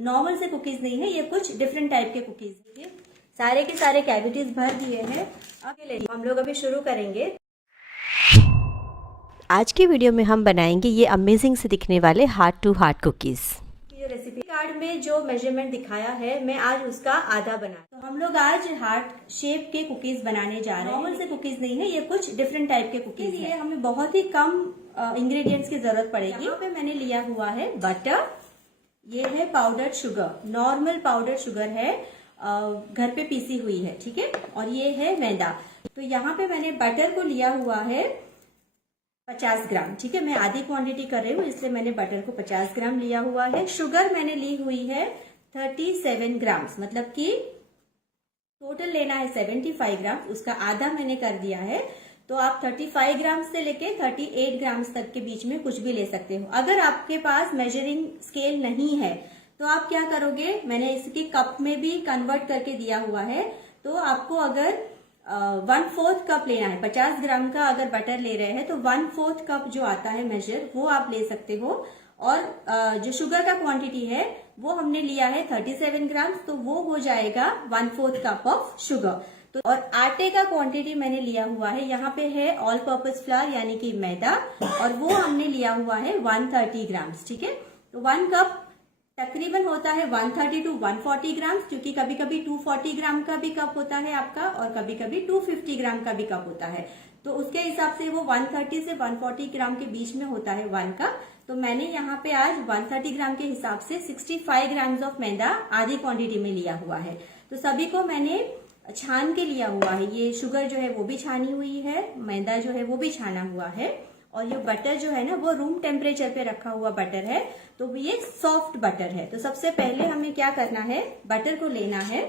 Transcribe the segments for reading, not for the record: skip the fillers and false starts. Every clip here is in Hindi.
नॉर्मल से कुकीज नहीं है, ये कुछ डिफरेंट टाइप के कुकीज है। सारे के सारे कैविटीज भर दिए हैं। अब हम लोग अभी शुरू करेंगे। आज की वीडियो में हम बनाएंगे ये अमेजिंग से दिखने वाले heart to heart cookies. Recipe card में जो मेजरमेंट दिखाया है मैं आज उसका आधा बना। तो हम लोग आज हार्ट शेप के कुकीज बनाने जा रहे हैं। नॉर्मल से कुकीज नहीं है, ये कुछ डिफरेंट टाइप के कुकीज है। हमें बहुत ही कम इंग्रेडिएंट्स की जरूरत पड़ेगी। यहाँ पे मैंने लिया हुआ है बटर, ये है powder sugar, normal powder sugar है, घर पे पीसी हुई है, ठीक है। और ये है मैदा। तो यहाँ पे मैंने बटर को लिया हुआ है 50 ग्राम, ठीक है। मैं आधी क्वांटिटी कर रही हूँ इसलिए मैंने बटर को 50 ग्राम लिया हुआ है। शुगर मैंने ली हुई है 37 ग्राम, मतलब कि टोटल लेना है 75 ग्राम, उसका आधा मैंने कर दिया है। तो आप 35 ग्राम से लेके 38 ग्राम तक के बीच में कुछ भी ले सकते हो। अगर आपके पास मेजरिंग स्केल नहीं है तो आप क्या करोगे, मैंने इसकी कप में भी कन्वर्ट करके दिया हुआ है। तो आपको अगर 1/4 कप लेना है, 50 ग्राम का अगर बटर ले रहे हैं तो 1/4 कप जो आता है मेजर वो आप ले सकते हो। और जो शुगर का क्वांटिटी है वो हमने लिया है 37 ग्राम, तो वो हो जाएगा 1/4 कप ऑफ शुगर। तो और आटे का क्वांटिटी मैंने लिया हुआ है, यहाँ पे है ऑल पर्पस फ्लावर यानी कि मैदा, और वो हमने लिया हुआ है 130 ग्राम, ठीक है। तो 1 कप तकरीबन होता है 130 to 140 ग्राम, क्योंकि कभी कभी 240 ग्राम का भी कप होता है आपका और कभी कभी 250 ग्राम का भी कप होता है। तो उसके हिसाब से वो 130 से 140 ग्राम के बीच में होता है 1 कप। तो मैंने यहाँ पे आज 130 ग्राम के हिसाब से 65 ग्राम ऑफ मैदा आधी क्वांटिटी में लिया हुआ है। तो सभी को मैंने छान के लिया हुआ है। ये शुगर जो है वो भी छानी हुई है, मैदा जो है वो भी छाना हुआ है, और ये बटर जो है ना वो रूम टेम्परेचर पे रखा हुआ बटर है, तो ये सॉफ्ट बटर है। तो सबसे पहले हमें क्या करना है, बटर को लेना है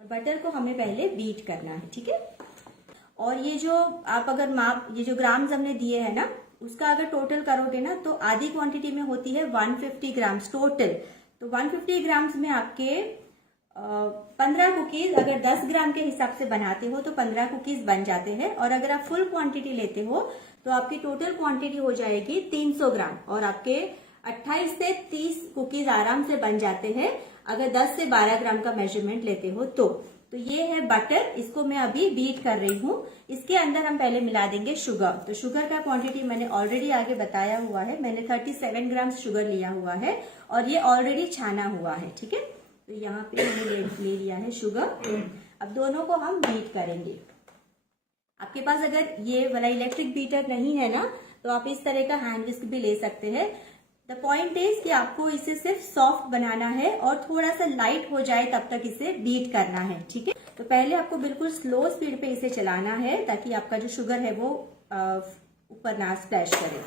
और बटर को हमें पहले बीट करना है, ठीक है। और ये जो आप अगर माप, ये जो ग्राम्स हमने दिए हैं ना, उसका अगर टोटल करोगे ना तो आधी क्वांटिटी में होती है 150 ग्राम्स टोटल। तो 150 ग्राम्स में आपके 15 कुकीज, अगर 10 ग्राम के हिसाब से बनाते हो तो 15 कुकीज बन जाते हैं। और अगर आप फुल क्वांटिटी लेते हो तो आपकी टोटल क्वांटिटी हो जाएगी 300 ग्राम, और आपके 28 से 30 कुकीज आराम से बन जाते हैं अगर 10 से 12 ग्राम का मेजरमेंट लेते हो तो ये है बटर, इसको मैं अभी बीट कर रही हूँ। इसके अंदर हम पहले मिला देंगे शुगर। तो शुगर का क्वांटिटी मैंने ऑलरेडी आगे बताया हुआ है, मैंने 37 ग्राम शुगर लिया हुआ है और ये ऑलरेडी छाना हुआ है, ठीक है। तो यहाँ पे मैंने ले लिया है शुगर। अब दोनों को हम बीट करेंगे। आपके पास अगर ये वाला इलेक्ट्रिक बीटर नहीं है ना तो आप इस तरह का हैंड विस्क भी ले सकते हैं। द पॉइंट इज कि आपको इसे सिर्फ सॉफ्ट बनाना है और थोड़ा सा लाइट हो जाए तब तक इसे बीट करना है, ठीक है। तो पहले आपको बिल्कुल स्लो स्पीड पे इसे चलाना है ताकि आपका जो शुगर है वो ऊपर ना स्प्लैश करे।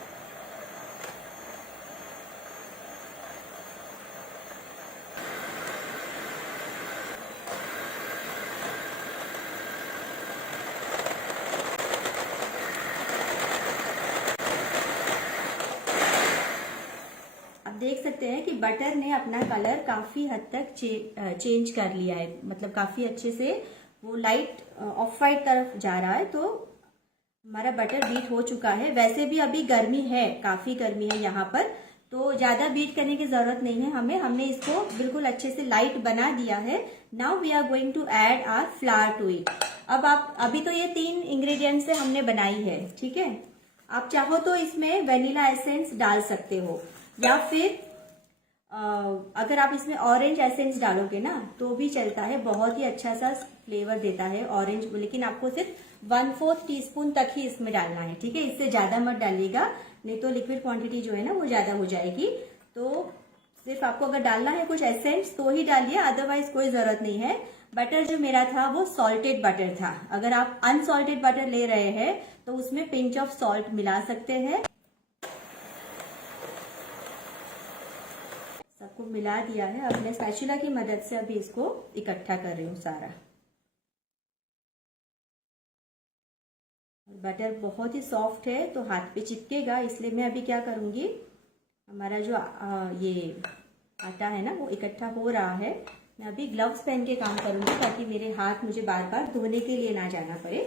देख सकते हैं कि बटर ने अपना कलर काफी हद तक चेंज कर लिया है, मतलब काफी अच्छे से वो लाइट ऑफ वाइट तरफ जा रहा है। तो हमारा बटर बीट हो चुका है। वैसे भी अभी गर्मी है, काफी गर्मी है यहाँ पर, तो ज्यादा बीट करने की जरूरत नहीं है हमें। हमने इसको बिल्कुल अच्छे से लाइट बना दिया है। Now we are going to add our flour to it. अब आप अभी तो ये 3 इंग्रेडिएंट से हमने बनाई है, ठीक है। आप चाहो तो इसमें वेनिला एसेंस डाल सकते हो, या फिर अगर आप इसमें ऑरेंज एसेंस डालोगे ना तो भी चलता है, बहुत ही अच्छा सा फ्लेवर देता है ऑरेंज। लेकिन आपको सिर्फ 1/4 टीस्पून तक ही इसमें डालना है, ठीक है। इससे ज्यादा मत डालिएगा, नहीं तो लिक्विड क्वांटिटी जो है ना वो ज्यादा हो जाएगी। तो सिर्फ आपको अगर डालना है कुछ एसेंस तो ही डालिए, अदरवाइज कोई जरूरत नहीं है। बटर जो मेरा था वो सॉल्टेड बटर था। अगर आप अनसॉल्टेड बटर ले रहे हैं तो उसमें पिंच ऑफ सॉल्ट मिला सकते हैं। सबको मिला दिया है। अब मैं स्पैचुला की मदद से अभी इसको इकट्ठा कर रही हूँ सारा। बटर बहुत ही सॉफ्ट है तो हाथ पे चिपकेगा, इसलिए मैं अभी क्या करूंगी, हमारा जो ये आटा है ना वो इकट्ठा हो रहा है, मैं अभी ग्लव्स पहन के काम करूंगी ताकि मेरे हाथ मुझे बार बार धोने के लिए ना जाना पड़े।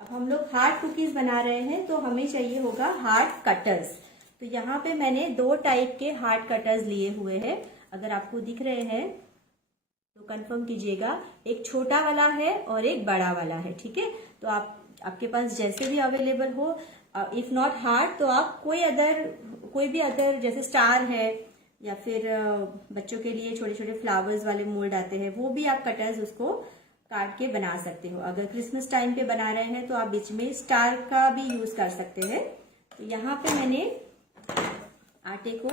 अब हम लोग हार्ड कुकीज बना रहे हैं तो हमें चाहिए होगा हार्ड कटर्स। तो यहाँ पे मैंने 2 टाइप के हार्ट कटर्स लिए हुए हैं। अगर आपको दिख रहे हैं तो कंफर्म कीजिएगा। एक छोटा वाला है और एक बड़ा वाला है, ठीक है। तो आपके पास जैसे भी अवेलेबल हो, इफ नॉट हार्ट तो आप कोई भी अदर जैसे स्टार है या फिर बच्चों के लिए छोटे छोटे फ्लावर्स वाले मोल्ड आते हैं, वो भी आप कटर्स उसको काट के बना सकते हो। अगर क्रिसमस टाइम पे बना रहे हैं तो आप बीच में स्टार का भी यूज कर सकते हैं। तो यहाँ पे मैंने आटे को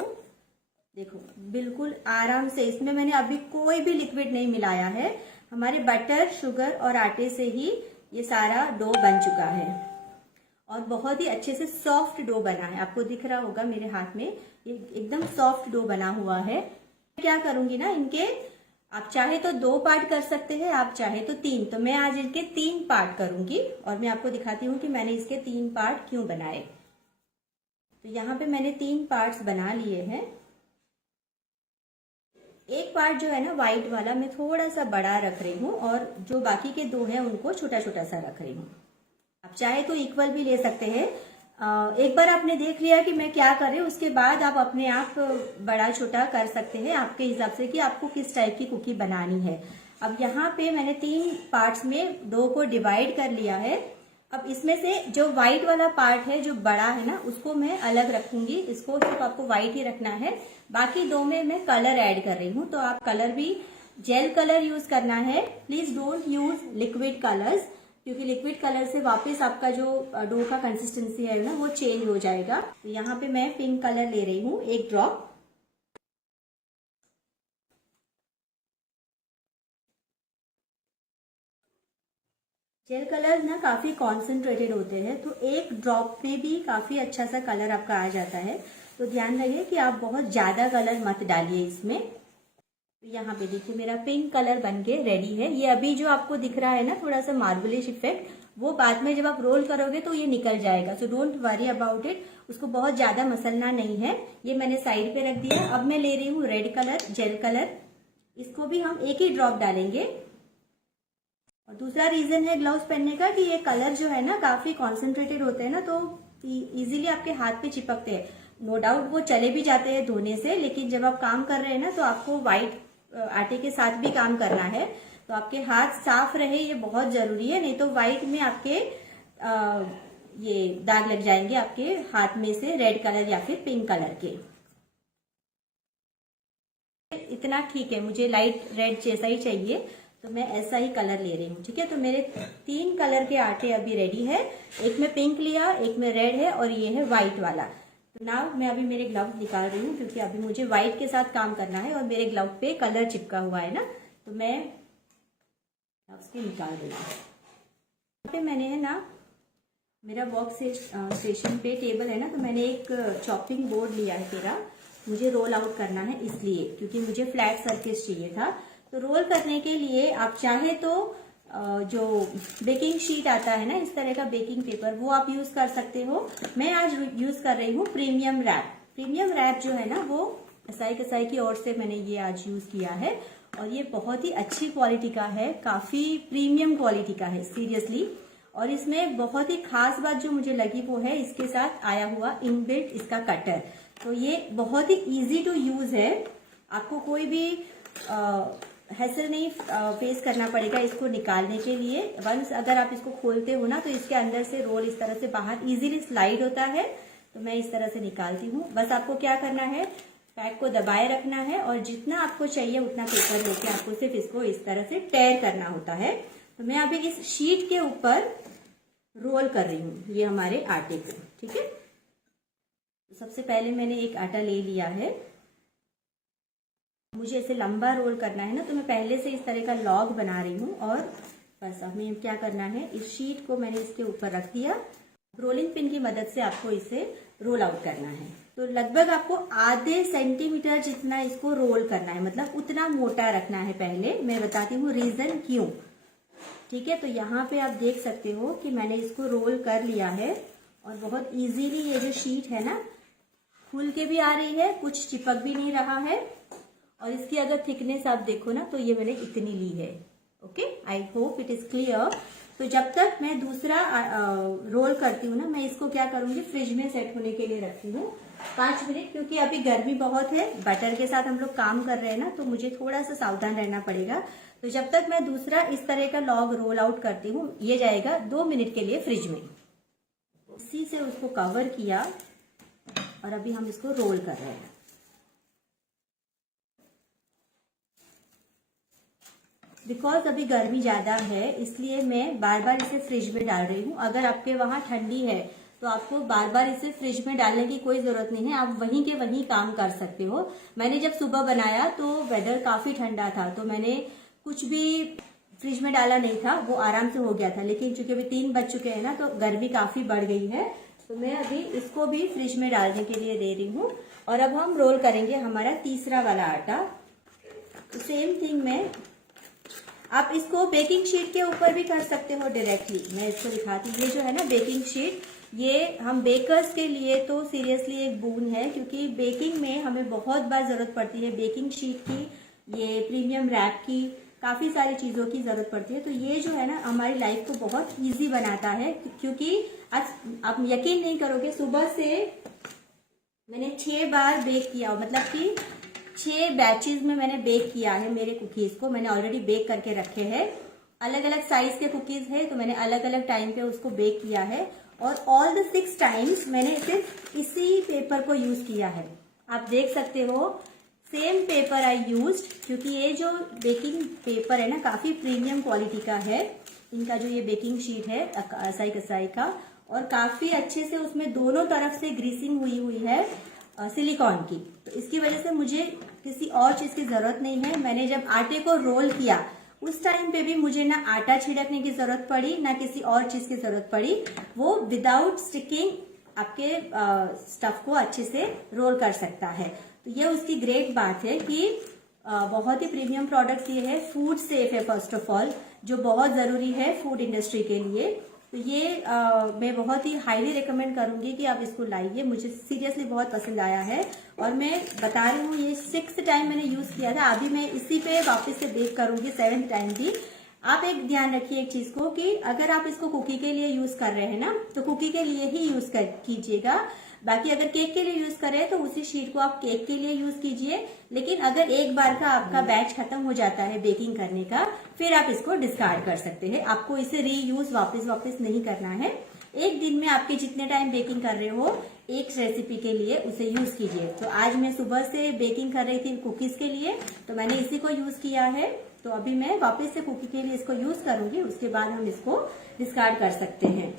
देखो बिल्कुल आराम से, इसमें मैंने अभी कोई भी लिक्विड नहीं मिलाया है। हमारे बटर, शुगर और आटे से ही ये सारा डो बन चुका है और बहुत ही अच्छे से सॉफ्ट डो बना है। आपको दिख रहा होगा मेरे हाथ में, ये एकदम सॉफ्ट डो बना हुआ है। क्या करूंगी ना, इनके आप चाहे तो 2 पार्ट कर सकते हैं, आप चाहे तो 3। तो मैं आज इनके 3 पार्ट करूंगी और मैं आपको दिखाती हूँ कि मैंने इसके 3 पार्ट क्यों बनाए। तो यहाँ पे मैंने 3 पार्ट्स बना लिए हैं। एक पार्ट जो है ना व्हाइट वाला, मैं थोड़ा सा बड़ा रख रही हूँ और जो बाकी के 2 हैं उनको छोटा छोटा सा रख रही हूँ। आप चाहे तो इक्वल भी ले सकते हैं। एक बार आपने देख लिया कि मैं क्या कर रही हूँ, उसके बाद आप अपने आप बड़ा छोटा कर सकते हैं आपके हिसाब से कि आपको किस टाइप की कुकी बनानी है। अब यहाँ पे मैंने 3 पार्ट्स में डो को डिवाइड कर लिया है। अब इसमें से जो व्हाइट वाला पार्ट है, जो बड़ा है ना, उसको मैं अलग रखूंगी। इसको सिर्फ आपको व्हाइट ही रखना है। बाकी 2 में मैं कलर ऐड कर रही हूँ। तो आप कलर भी जेल कलर यूज करना है। Please don't use liquid colours, क्योंकि लिक्विड कलर से वापस आपका जो डो का कंसिस्टेंसी है ना वो चेंज हो जाएगा। तो यहाँ पे मैं पिंक कलर ले रही हूँ 1 ड्रॉप। जेल कलर ना काफी कॉन्सेंट्रेटेड होते हैं, तो 1 ड्रॉप में भी काफी अच्छा सा कलर आपका आ जाता है। तो ध्यान रखिए कि आप बहुत ज्यादा कलर मत डालिए इसमें। तो यहाँ पे देखिए मेरा पिंक कलर बनके रेडी है। ये अभी जो आपको दिख रहा है ना थोड़ा सा मार्बलिश इफेक्ट, वो बाद में जब आप रोल करोगे तो ये निकल जाएगा। So don't worry about it, उसको बहुत ज्यादा मसलना नहीं है। ये मैंने साइड पे रख दिया। अब मैं ले रही हूँ रेड कलर, जेल कलर। इसको भी हम 1 ही ड्रॉप डालेंगे। और दूसरा रीजन है ग्लव्स पहनने का कि ये कलर जो है ना काफी कॉन्सेंट्रेटेड होते हैं ना, तो इजीली आपके हाथ पे चिपकते हैं। नो डाउट वो चले भी जाते हैं धोने से, लेकिन जब आप काम कर रहे हैं ना तो आपको व्हाइट आटे के साथ भी काम करना है, तो आपके हाथ साफ रहे ये बहुत जरूरी है। नहीं तो व्हाइट में आपके ये दाग लग जाएंगे आपके हाथ में से रेड कलर या फिर पिंक कलर के। इतना ठीक है, मुझे लाइट रेड जैसा ही चाहिए, तो मैं ऐसा ही कलर ले रही हूँ, ठीक है। तो मेरे 3 कलर के आटे अभी रेडी है। एक में पिंक लिया, एक में रेड है और ये है व्हाइट वाला। तो नाउ मैं अभी मेरे ग्लव्स निकाल रही हूँ, क्योंकि अभी मुझे व्हाइट के साथ काम करना है और मेरे ग्लव पे कलर चिपका हुआ है ना, तो मैं ग्लव्स के निकाल रही हूँ। पे मैंने है ना मेरा वर्क स्टेशन पे टेबल है ना, तो मैंने एक चॉपिंग बोर्ड लिया है तेरा। मुझे रोल आउट करना है इसलिए, क्योंकि मुझे फ्लैट सरफेस चाहिए था। तो रोल करने के लिए आप चाहे तो जो बेकिंग शीट आता है ना, इस तरह का बेकिंग पेपर, वो आप यूज कर सकते हो। मैं आज यूज कर रही हूँ प्रीमियम रैप। प्रीमियम रैप जो है ना वो एसआई कसाई की ओर से मैंने ये आज यूज किया है और ये बहुत ही अच्छी क्वालिटी का है, काफी प्रीमियम क्वालिटी का है सीरियसली। और इसमें बहुत ही खास बात जो मुझे लगी वो है इसके साथ आया हुआ इनबिल्ट इसका कटर। तो ये बहुत ही इजी टू यूज है, आपको कोई भी हैसल नहीं फेस करना पड़ेगा इसको निकालने के लिए। वंस अगर आप इसको खोलते हो ना तो इसके अंदर से रोल इस तरह से बाहर इजीली स्लाइड होता है। तो मैं इस तरह से निकालती हूँ। बस आपको क्या करना है, पैक को दबाए रखना है और जितना आपको चाहिए उतना पेपर लेके आपको सिर्फ इसको इस तरह से टेयर करना होता है। तो मैं अभी इस शीट के ऊपर रोल कर रही हूँ ये हमारे आटे को, ठीक है। तो सबसे पहले मैंने एक आटा ले लिया है। मुझे ऐसे लंबा रोल करना है ना, तो मैं पहले से इस तरह का लॉग बना रही हूँ और बस हमें क्या करना है, इस शीट को मैंने इसके ऊपर रख दिया। रोलिंग पिन की मदद से आपको इसे रोल आउट करना है। तो लगभग आपको आधे सेंटीमीटर जितना इसको रोल करना है, मतलब उतना मोटा रखना है। पहले मैं बताती हूँ रीजन क्यों, ठीक है। तो यहाँ पे आप देख सकते हो कि मैंने इसको रोल कर लिया है और बहुत इजीली ये जो शीट है ना खुल के भी आ रही है, कुछ चिपक भी नहीं रहा है। और इसकी अगर थिकनेस आप देखो ना तो ये मैंने इतनी ली है। Okay, I hope it is clear. तो जब तक मैं दूसरा रोल करती हूँ ना, मैं इसको क्या करूंगी, फ्रिज में सेट होने के लिए रखती हूँ 5 मिनट, क्योंकि अभी गर्मी बहुत है, बटर के साथ हम लोग काम कर रहे हैं ना, तो मुझे थोड़ा सा सावधान रहना पड़ेगा। तो जब तक मैं दूसरा इस तरह का लॉग रोल आउट करती हूँ, ये जाएगा 2 मिनट के लिए फ्रिज में। इसी से उसको कवर किया और अभी हम इसको रोल कर रहे हैं। बिकॉज अभी गर्मी ज्यादा है, इसलिए मैं बार बार इसे फ्रिज में डाल रही हूँ। अगर आपके वहां ठंडी है तो आपको बार बार इसे फ्रिज में डालने की कोई जरूरत नहीं है, आप वहीं के वहीं काम कर सकते हो। मैंने जब सुबह बनाया तो वेदर काफी ठंडा था, तो मैंने कुछ भी फ्रिज में डाला नहीं था, वो आराम से हो गया था। लेकिन चूंकि अभी 3 बज चुके हैं ना, तो गर्मी काफी बढ़ गई है, तो मैं अभी इसको भी फ्रिज में डालने के लिए दे रही हूँ। और अब हम रोल करेंगे हमारा तीसरा वाला आटा। सेम थिंग में आप इसको बेकिंग शीट के ऊपर भी कर सकते हो डायरेक्टली। मैं इसको दिखाती हूँ। ये जो है ना बेकिंग शीट, ये हम बेकर्स के लिए तो सीरियसली एक बून है, क्योंकि बेकिंग में हमें बहुत बार जरूरत पड़ती है बेकिंग शीट की, ये प्रीमियम रैप की, काफी सारी चीजों की जरूरत पड़ती है। तो ये जो है ना हमारी लाइफ को बहुत इजी बनाता है, क्योंकि आज आप यकीन नहीं करोगे, सुबह से मैंने 6 बार बेक किया, मतलब कि 6 बैचेस में मैंने बेक किया है मेरे कुकीज को। मैंने ऑलरेडी बेक करके रखे हैं। अलग अलग साइज के कुकीज है, तो मैंने अलग अलग टाइम पे उसको बेक किया है। और ऑल द 6 टाइम्स मैंने सिर्फ इसी पेपर को यूज किया है। आप देख सकते हो, सेम पेपर आई यूज्ड, क्योंकि ये जो बेकिंग पेपर है ना काफी प्रीमियम क्वालिटी का है। इनका जो ये बेकिंग शीट है असाई कसाई का, और काफी अच्छे से उसमें दोनों तरफ से ग्रीसिंग हुई है सिलिकॉन की। तो इसकी वजह से मुझे किसी और चीज की जरूरत नहीं है। मैंने जब आटे को रोल किया उस टाइम पे भी मुझे ना आटा छिड़कने की जरूरत पड़ी, ना किसी और चीज की जरूरत पड़ी। वो विदाउट स्टिकिंग आपके स्टफ को अच्छे से रोल कर सकता है। तो ये उसकी ग्रेट बात है कि बहुत ही प्रीमियम प्रोडक्ट्स ये है। फूड सेफ है फर्स्ट ऑफ ऑल, जो बहुत जरूरी है फूड इंडस्ट्री के लिए। तो ये मैं बहुत ही हाईली रिकमेंड करूंगी कि आप इसको लाइए। मुझे सीरियसली बहुत पसंद आया है, और मैं बता रही हूँ ये 6th टाइम मैंने यूज किया था। अभी मैं इसी पे वापस से बेक करूंगी 7th टाइम भी। आप एक ध्यान रखिए एक चीज को, कि अगर आप इसको कुकी के लिए यूज कर रहे हैं ना, तो कुकी के लिए ही यूज कीजिएगा। बाकी अगर केक के लिए यूज करें तो उसी शीट को आप केक के लिए यूज कीजिए। लेकिन अगर एक बार का आपका बैच खत्म हो जाता है बेकिंग करने का, फिर आप इसको डिस्कार्ड कर सकते हैं। आपको इसे रीयूज वापस नहीं करना है। एक दिन में आपके जितने टाइम बेकिंग कर रहे हो, एक रेसिपी के लिए उसे यूज कीजिए। तो आज मैं सुबह से बेकिंग कर रही थी कुकीज के लिए, तो मैंने इसी को यूज किया है। तो अभी मैं वापस से कुकी के लिए इसको यूज करूंगी, उसके बाद हम इसको डिस्कार्ड कर सकते हैं।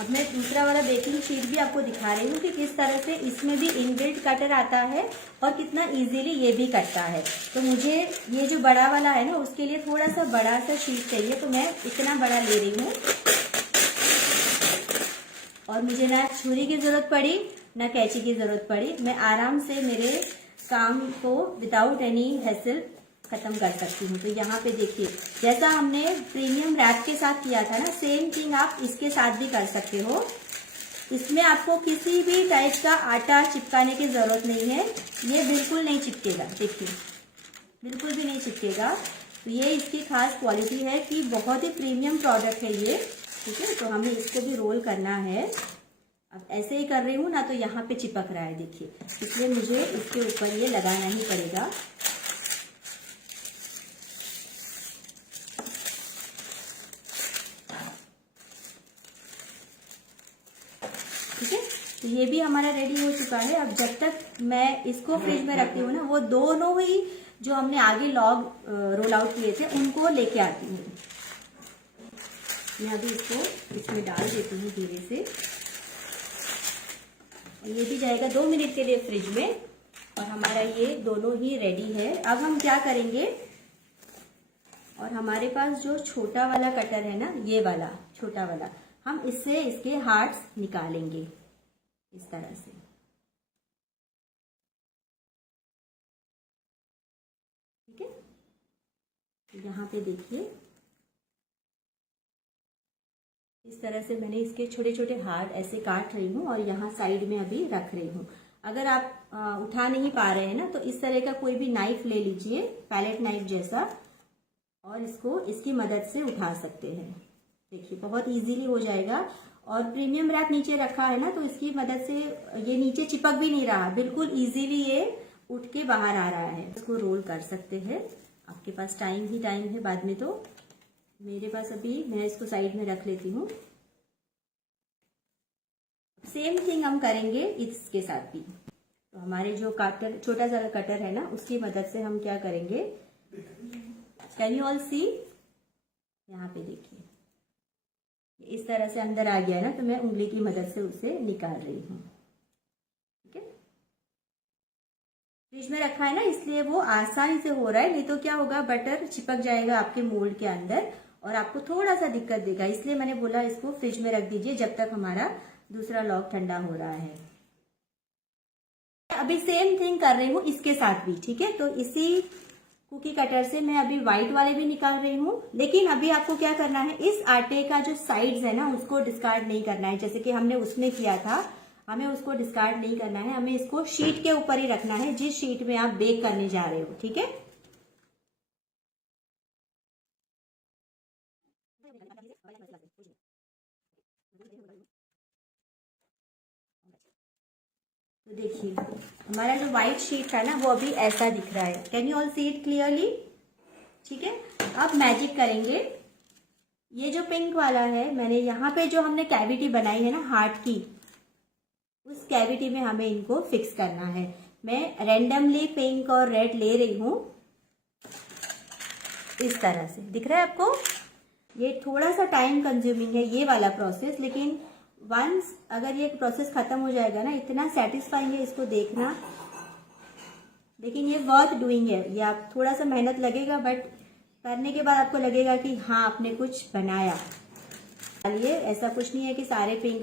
अब मैं दूसरा वाला बेकिंग शीट भी आपको दिखा रही हूँ कि किस तरह से इसमें भी इनबिल्ट कटर आता है और कितना इजीली ये भी कटता है। तो मुझे ये जो बड़ा वाला है ना, उसके लिए थोड़ा सा बड़ा सा शीट चाहिए, तो मैं इतना बड़ा ले रही हूँ। और मुझे ना छुरी की जरूरत पड़ी ना कैंची की जरूरत पड़ी। मैं आराम से मेरे काम को विदाउट एनी हैसल खत्म कर सकती हूँ। तो यहाँ पे देखिए, जैसा हमने प्रीमियम रैप के साथ किया था ना, सेम थिंग आप इसके साथ भी कर सकते हो। इसमें आपको किसी भी टाइप का आटा चिपकाने की जरूरत नहीं है। ये बिल्कुल नहीं चिपकेगा, देखिए बिल्कुल भी नहीं चिपकेगा। तो ये इसकी खास क्वालिटी है कि बहुत ही प्रीमियम प्रोडक्ट है ये। ठीक है, तो हमें इसको भी रोल करना है। अब ऐसे ही कर रही हूँ ना, तो यहाँ पे चिपक रहा है देखिए, इसलिए मुझे इसके ऊपर ये लगाना ही पड़ेगा। ठीक है, तो ये भी हमारा रेडी हो चुका है। अब जब तक मैं इसको फ्रिज में रखती हूँ ना, वो दोनों ही जो हमने आगे लॉग रोल आउट किए थे उनको लेके आती हूँ। मैं अभी इसको इसमें डाल देती हूँ धीरे से। ये भी जाएगा 2 मिनट के लिए फ्रिज में, और हमारा ये दोनों ही रेडी है। अब हम क्या करेंगे, और हमारे पास जो छोटा वाला कटर है ना, ये वाला छोटा वाला, हम इससे इसके हार्ट्स निकालेंगे इस तरह से। ठीक है, यहाँ पे देखिए इस तरह से मैंने इसके छोटे छोटे हार्ट ऐसे काट रही हूँ, और यहाँ साइड में अभी रख रही हूँ। अगर आप उठा नहीं पा रहे हैं ना, तो इस तरह का कोई भी नाइफ ले लीजिए, पैलेट नाइफ जैसा, और इसको इसकी मदद से उठा सकते हैं। देखिए बहुत इजीली हो जाएगा। और प्रीमियम रैप नीचे रखा है ना, तो इसकी मदद से ये नीचे चिपक भी नहीं रहा, बिल्कुल इजीली ये उठ के बाहर आ रहा है। इसको रोल कर सकते हैं, आपके पास टाइम ही टाइम है बाद में, तो मेरे पास अभी मैं इसको साइड में रख लेती हूँ। सेम थिंग हम करेंगे इसके साथ भी। तो हमारे जो कटर, छोटा सा कटर है ना, उसकी मदद से हम क्या करेंगे, कैन यू ऑल सी, यहाँ पे देखिए इस तरह से अंदर आ गया है ना, तो मैं उंगली की मदद से उसे निकाल रही हूँ। ठीक है, फ्रिज में रखा है ना, इसलिए वो आसानी से हो रहा है, नहीं तो क्या होगा, बटर चिपक जाएगा आपके मोल्ड के अंदर और आपको थोड़ा सा दिक्कत देगा। इसलिए मैंने बोला इसको फ्रिज में रख दीजिए जब तक हमारा दूसरा लॉग ठंडा हो रहा है। अभी सेम थिंग कर रही हूँ इसके साथ भी। ठीक है, तो इसी कुकी कटर से मैं अभी व्हाइट वाले भी निकाल रही हूँ, लेकिन अभी आपको क्या करना है, इस आटे का जो साइड्स है ना, उसको डिस्कार्ड नहीं करना है, जैसे कि हमने उसमें किया था, हमें उसको डिस्कार्ड नहीं करना है, हमें इसको शीट के ऊपर ही रखना है, जिस शीट में आप बेक करने जा रहे हो। ठीक है, तो देखिए हमारा जो व्हाइट शीट था ना, वो अभी ऐसा दिख रहा है। Can you all see it clearly? ठीक है, अब मैजिक करेंगे। ये जो पिंक वाला है, मैंने यहाँ पे जो हमने कैविटी बनाई है ना हार्ट की, उस कैविटी में हमें इनको फिक्स करना है। मैं रैंडमली पिंक और रेड ले रही हूँ, इस तरह से दिख रहा है आपको। ये थोड़ा सा टाइम कंज्यूमिंग है ये वाला प्रोसेस, लेकिन वंस अगर ये प्रोसेस खत्म हो जाएगा ना, इतना सेटिस्फाइंग है इसको देखना। लेकिन ये वर्थ डूइंग है, ये आप थोड़ा सा मेहनत लगेगा, बट करने के बाद आपको लगेगा कि हाँ आपने कुछ बनाया। ये ऐसा कुछ नहीं है कि सारे पिंक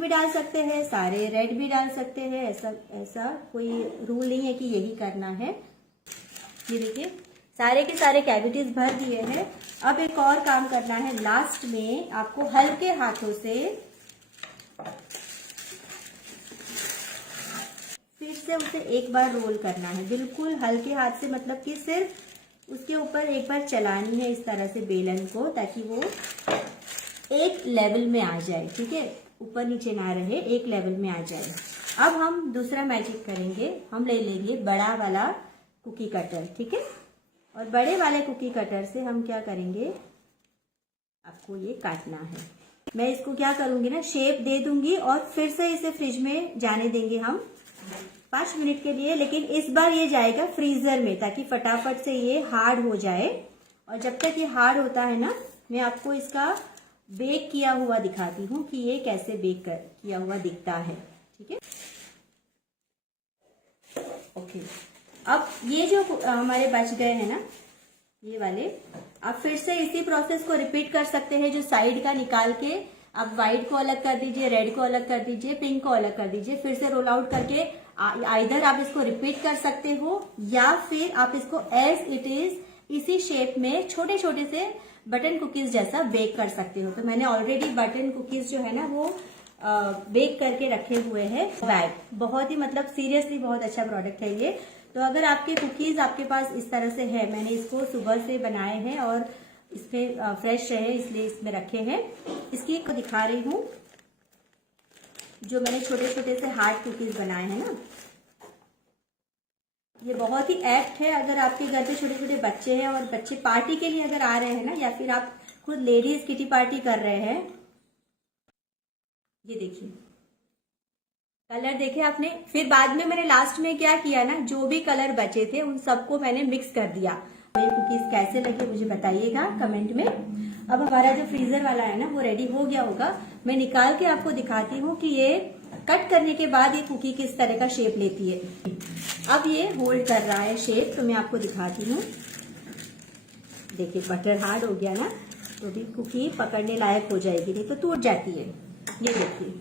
भी डाल सकते हैं, सारे रेड भी डाल सकते हैं, ऐसा कोई रूल नहीं है कि यही करना है। ये देखिए सारे के सारे कैविटीज भर दिए हैं। अब एक और काम करना है, लास्ट में आपको हल्के हाथों से फिर से उसे एक बार रोल करना है, बिल्कुल हल्के हाथ से, मतलब कि सिर्फ उसके ऊपर एक बार चलानी है इस तरह से बेलन को, ताकि वो एक लेवल में आ जाए। ठीक है, ऊपर नीचे ना रहे, एक लेवल में आ जाए। अब हम दूसरा मैजिक करेंगे, हम ले लेंगे बड़ा वाला कुकी कटर। ठीक है, और बड़े वाले कुकी कटर से हम क्या करेंगे, आपको ये काटना है। मैं इसको क्या करूंगी ना, शेप दे दूंगी और फिर से इसे फ्रिज में जाने देंगे हम 5 मिनट के लिए। लेकिन इस बार ये जाएगा फ्रीजर में, ताकि फटाफट से ये हार्ड हो जाए। और जब तक ये हार्ड होता है ना, मैं आपको इसका बेक किया हुआ दिखाती हूँ कि ये कैसे बेक किया हुआ दिखता है। ठीक है, ओके। अब ये जो हमारे बच गए हैं ना, ये वाले, आप फिर से इसी प्रोसेस को रिपीट कर सकते हैं। जो साइड का निकाल के आप व्हाइट को अलग कर दीजिए, रेड को अलग कर दीजिए, पिंक को अलग कर दीजिए, फिर से रोल आउट करके आइदर आप इसको रिपीट कर सकते हो, या फिर आप इसको एज इट इज इसी शेप में छोटे छोटे से बटन कुकीज जैसा बेक कर सकते हो। तो मैंने ऑलरेडी बटन कुकीज जो है ना, वो बेक करके रखे हुए हैं। बैग बहुत ही, मतलब सीरियसली बहुत अच्छा प्रोडक्ट है ये। तो अगर आपके कुकीज आपके पास इस तरह से है, मैंने इसको सुबह से बनाए हैं और इसके फ्रेश रहे इसलिए इसमें रखे हैं। इसकी को दिखा रही हूँ, जो मैंने छोटे छोटे से हार्ड कुकीज बनाए हैं ना, ये बहुत ही एप्ट है अगर आपके घर पे छोटे छोटे बच्चे हैं और बच्चे पार्टी के लिए अगर आ रहे हैं ना, या फिर आप खुद लेडीज किटी पार्टी कर रहे हैं। ये देखिए कलर देखे आपने। फिर बाद में मैंने लास्ट में क्या किया ना, जो भी कलर बचे थे उन सबको मैंने मिक्स कर दिया। ये कुकीज कैसे लगे मुझे बताइएगा कमेंट में। अब हमारा जो फ्रीजर वाला है ना, वो रेडी हो गया होगा। मैं निकाल के आपको दिखाती हूँ कि ये कट करने के बाद ये कुकी किस तरह का शेप लेती है। अब ये होल्ड कर रहा है शेप, तो मैं आपको दिखाती हूँ। देखिए बटर हार्ड हो गया ना, तो भी कुकी पकड़ने लायक हो जाएगी, नहीं तो टूट जाती है। ये देखिए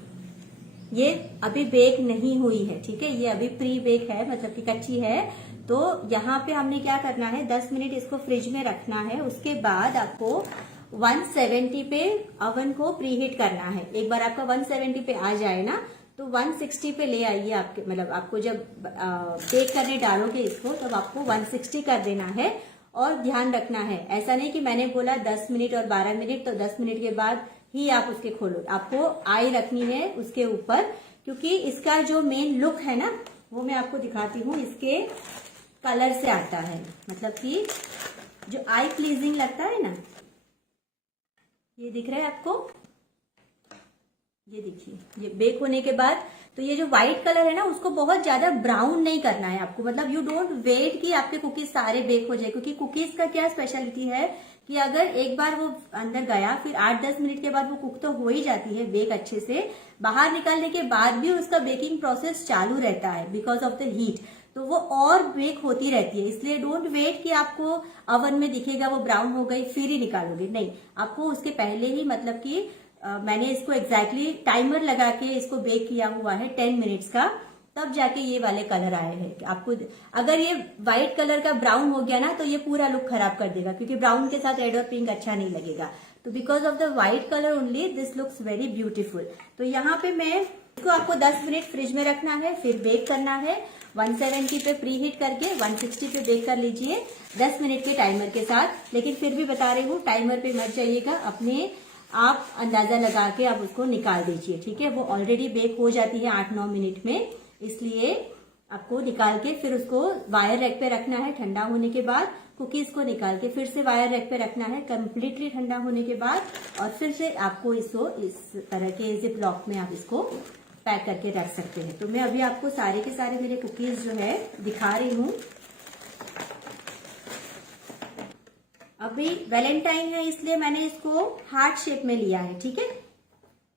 ये अभी बेक नहीं हुई है। ठीक है, ये अभी प्री बेक है, मतलब कि कच्ची है। तो यहाँ पे हमने क्या करना है, 10 मिनट इसको फ्रिज में रखना है। उसके बाद आपको 170 पे ओवन को प्रीहीट करना है। एक बार आपका 170 पे आ जाए ना, तो 160 पे ले आइए आपके, मतलब आपको जब बेक करने डालोगे इसको, तब आपको 160 कर देना है। और ध्यान रखना है, ऐसा नहीं कि मैंने बोला 10 मिनट और 12 मिनट तो 10 मिनट के बाद ही आप उसके खोलो, आपको आई रखनी है उसके ऊपर, क्योंकि इसका जो मेन लुक है ना वो मैं आपको दिखाती हूँ, इसके कलर से आता है, मतलब कि जो आई प्लीजिंग लगता है ना, ये दिख रहा है आपको, ये देखिए, ये बेक होने के बाद तो ये जो व्हाइट कलर है ना उसको बहुत ज्यादा ब्राउन नहीं करना है आपको, मतलब यू डोंट वेट कि आपके कुकीज सारे बेक हो जाए, क्योंकि कुकीज का क्या स्पेशलिटी है कि अगर एक बार वो अंदर गया फिर 8-10 मिनट के बाद वो कुक तो हो ही जाती है बेक अच्छे से, बाहर निकालने के बाद भी उसका बेकिंग प्रोसेस चालू रहता है बिकॉज ऑफ द हीट, तो वो और बेक होती रहती है। इसलिए डोंट वेट कि आपको ओवन में दिखेगा वो ब्राउन हो गई फिर ही निकालोगे, नहीं, आपको उसके पहले ही, मतलब कि मैंने इसको एग्जैक्टली टाइमर लगा के इसको बेक किया हुआ है 10 मिनट्स का, तब जाके ये वाले कलर आए हैं। आपको अगर ये व्हाइट कलर का ब्राउन हो गया ना तो ये पूरा लुक खराब कर देगा, क्योंकि ब्राउन के साथ रेड और पिंक अच्छा नहीं लगेगा, तो because of the white colour only this looks very beautiful. तो यहाँ पे मैं इसको आपको 10 मिनट फ्रिज में रखना है, फिर बेक करना है 170 पे प्री हीट करके 160 पे बेक कर लीजिए 10 मिनट के टाइमर के साथ। लेकिन फिर भी बता रही हूँ टाइमर पे मत जाइएगा, अपने आप अंदाजा लगा के आप उसको निकाल दीजिए, ठीक है। वो ऑलरेडी बेक हो जाती है 8-9 मिनट में, इसलिए आपको निकाल के फिर उसको वायर रैक पे रखना है। ठंडा होने के बाद कुकीज को निकाल के फिर से वायर रैक पे रखना है कम्प्लीटली ठंडा होने के बाद, और फिर से आपको इसको इस तरह के जिप लॉक में आप इसको पैक करके रख सकते हैं। तो मैं अभी आपको सारे के सारे मेरे कुकीज जो है दिखा रही हूँ। अभी वैलेंटाइन है इसलिए मैंने इसको हार्ट शेप में लिया है, ठीक है।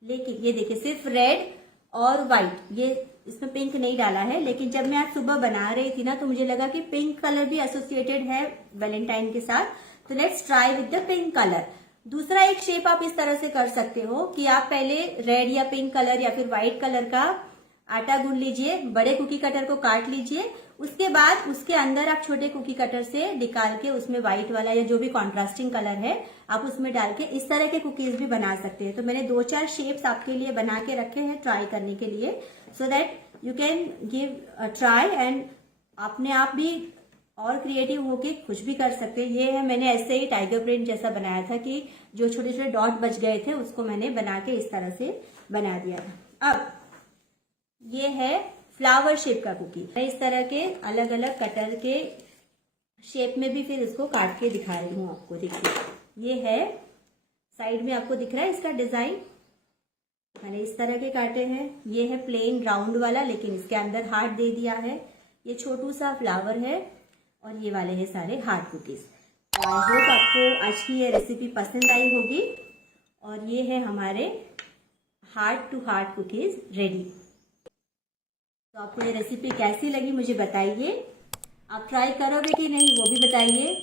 लेकिन ये देखिए सिर्फ रेड और व्हाइट, ये इसमें पिंक नहीं डाला है, लेकिन जब मैं आज सुबह बना रही थी ना तो मुझे लगा कि पिंक कलर भी एसोसिएटेड है वैलेंटाइन के साथ, तो let's try with the pink colour. दूसरा एक शेप आप इस तरह से कर सकते हो कि आप पहले रेड या पिंक कलर या फिर व्हाइट कलर का आटा गूंद लीजिए, बड़े कुकी कटर को काट लीजिए, उसके बाद उसके अंदर आप छोटे कुकी कटर से निकाल के उसमें व्हाइट वाला या जो भी कॉन्ट्रास्टिंग कलर है आप उसमें डाल के इस तरह के कुकीज भी बना सकते हैं। तो मैंने 2-4 शेप्स आपके लिए बना के रखे हैं ट्राई करने के लिए, so that you can give a try and अपने आप भी और क्रिएटिव होके कुछ भी कर सकते हैं। ये है मैंने ऐसे ही टाइगर प्रिंट जैसा बनाया था कि जो छोटे छोटे डॉट बच गए थे उसको मैंने बना के इस तरह से बना दिया था। अब ये है फ्लावर शेप का कुकी, मैं इस तरह के अलग अलग कटर के शेप में भी फिर इसको काट के दिखा रही हूँ आपको। देखिए ये है, साइड में आपको दिख रहा है इसका डिजाइन, मैंने इस तरह के काटे हैं। ये है प्लेन राउंड वाला, लेकिन इसके अंदर हार्ट दे दिया है। ये छोटू सा फ्लावर है और ये वाले हैं सारे हार्ट कुकीज। आई होप आपको आज की ये रेसिपी पसंद आई होगी, और ये है हमारे heart to heart cookies ready. तो आपको ये रेसिपी कैसी लगी मुझे बताइए, आप ट्राई करोगे कि नहीं वो भी बताइए।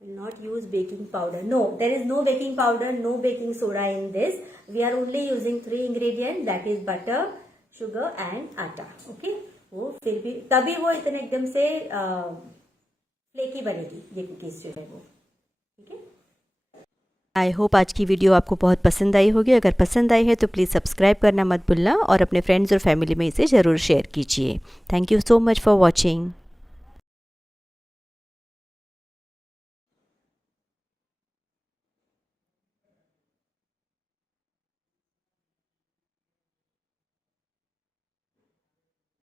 Will not use baking powder. No, there is no baking powder, no baking soda in this. We are only using 3 ingredients, that is butter, sugar and atta. Okay? वो फिर भी तभी वो इतने एकदम से फ्लेकी बनेगी ये कुकीज जो है वो, ठीक है। आई होप आज की वीडियो आपको बहुत पसंद आई होगी। अगर पसंद आई है तो प्लीज़ सब्सक्राइब करना मत भूलना और अपने फ्रेंड्स और फैमिली में इसे ज़रूर शेयर कीजिए। Thank you so much for watching.